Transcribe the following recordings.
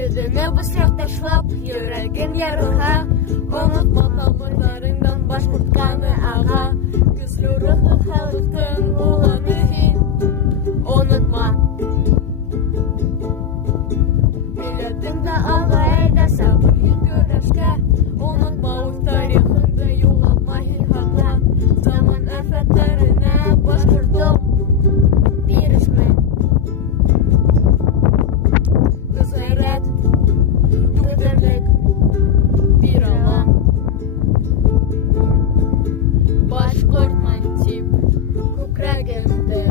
Йөҙөнә бысраҡ ташлап, йөрәген ярыға, онотма тамырҙарыңдан башҡортканы аға. Көслө рухлы халыҡтың уланы һин, онотма. Милләтеңдә алға әйҙә, сабыр ит көрәшкә, онотма үҙ тарихыңды, юғалтма һин һаҡла. Заман афәттәренә башҡортом бирешмә. Ғәйрәт, түгәнлек бир алам. Башҡортман тип күкрәгемде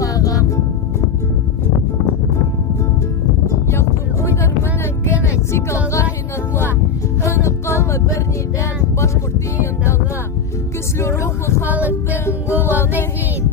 ҡағам. Яҡты уйҙар менән генә тик алға һин атла. Һынып ҡалма бер ниҙән, башҡорт тиен даңға. Көслө рухлы халыҡтың уланы һин,